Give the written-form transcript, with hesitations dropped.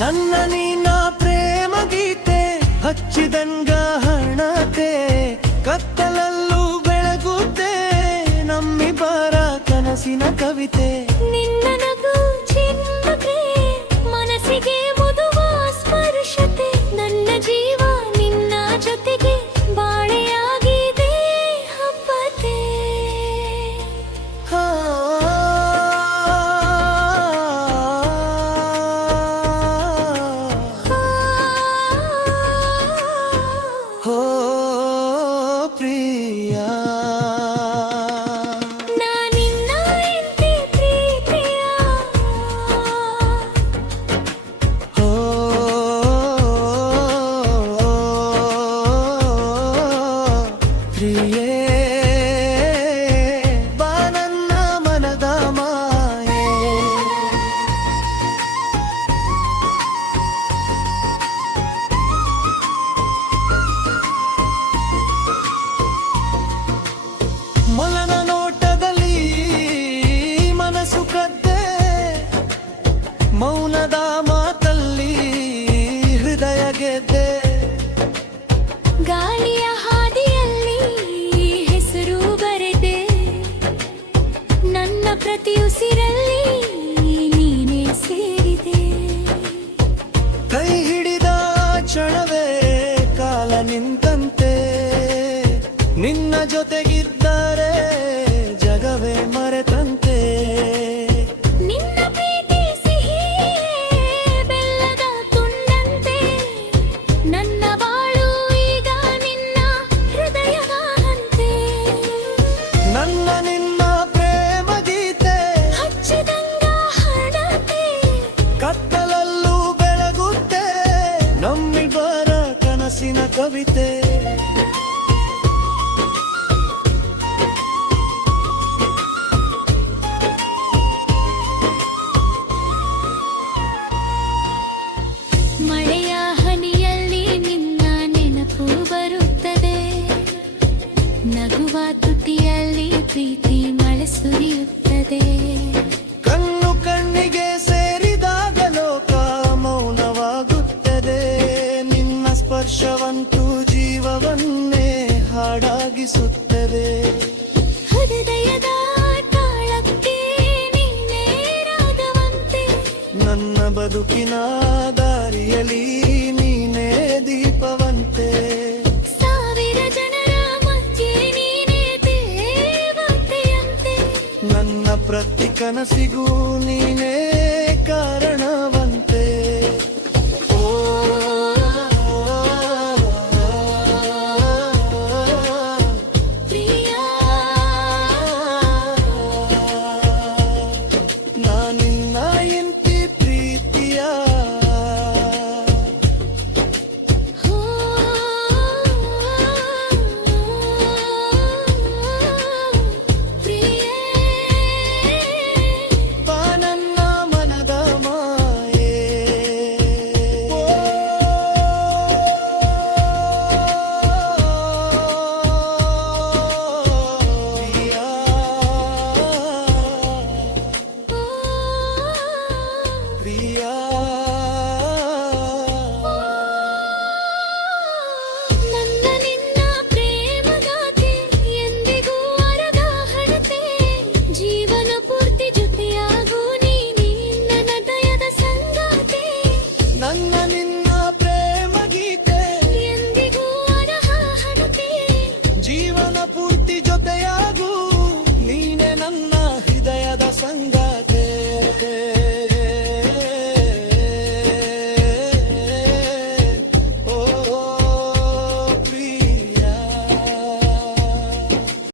ನನ್ನ ನೀನ ಪ್ರೇಮ ಗೀತೆ ಹಚ್ಚಿದಂಗ ಹಣತೆ ಕತ್ತಲಲ್ಲೂ ಬೆಳಗುತ್ತೆ ನಮ್ಮಿಬ್ಬರ ಕನಸಿನ ಕವಿತೆ ನಿನ್ನ ನಗು ಚಿನ್ನಕ್ಕೆ ಮನಸ್ಸಿಗೆ ಮುದುವ ಸ್ಪರ್ಶತೆ ನನ್ನ ಜೀವ ನಿನ್ನ ಜೊತೆಗೆ ಬಾಳೆಯಾಗಿದೆ ಹಬ್ಬತೆ ಹೋ ಪ್ರಿಯ ನಾನಿನ್ನ ಎಂತೆ ಪ್ರೀತಿಯ ಹೋ ಪ್ರಿಯೇ ಬಾ ನನ್ನ ಮನದ ಮಾಯೆ ಮೊಲನ ನೋಟದಲ್ಲಿ ಮನಸ್ಸು ಕದ್ದೆ ಮೌನದ ಮಾತಲ್ಲಿ ಹೃದಯ ಗೆದ್ದೆ ಗಾಳಿಯ ಹಾದಿಯಲ್ಲಿ ಹೆಸರು ಬರೆದೆ ನನ್ನ ಪ್ರತಿ ಉಸಿರಲ್ಲಿ ನೀನೇ ಸೇರಿದೆ ಕೈ ಹಿಡಿದ ಕ್ಷಣವೇ ಕಾಲ ನಿಂತಂತೆ ನಿನ್ನ ಜೊತೆಗಿದ್ದರೆ ಜಗವೇ ಮರೆತಂತೆ ನಿನ್ನ ಪ್ರೀತಿ ಸಿಹಿ ಬೆಲ್ಲದ ತುಂಡಂತೆ ನನ್ನ ಬಾಳು ಈಗ ನಿನ್ನ ಹೃದಯದ ಹಂತೆ ನನ್ನ ನಿನ್ನ ಪ್ರೇಮ ಗೀತೆ ಹಚ್ಚಿದಂಗ ಹಣತೆ ಕತ್ತಲಲ್ಲೂ ಬೆಳಗುತ್ತೆ ನಮ್ಮಿಬ್ಬರ ಕನಸಿನ ಕವಿತೆ ಮಳೆಯ ಹನಿಯಲ್ಲಿ ನಿನ್ನ ನೆನಪು ಬರುತ್ತದೆ ನಗುವ ತುಟಿಯಲ್ಲಿ ಪ್ರೀತಿ ಮಳೆ ಸುರಿಯುತ್ತದೆ ಕಣ್ಣು ಕಣ್ಣಿಗೆ ಸೇರಿದಾಗ ಲೋಕ ಮೌನವಾಗುತ್ತದೆ ನಿನ್ನ ಸ್ಪರ್ಶವಂತೂ ಜೀವವನ್ನೇ ಹಾಡಾಗಿಸುತ್ತದೆ ಹೃದಯದ ತಾಳಕ್ಕೆ ನೀನೇ ರಾಗವಂತೆ ನನ್ನ ಬದುಕಿನ ದಾರಿಯಲ್ಲಿ ನೀನೇ ದೀಪವಂತೆ ಸಾವಿರ ಜನರ ಮಧ್ಯೆ ನೀನೇ ದೇವತೆಯಂತೆ ನನ್ನ ಪ್ರತಿ ಕನಸಿಗೂ ನೀನೇ ಕಾರಣ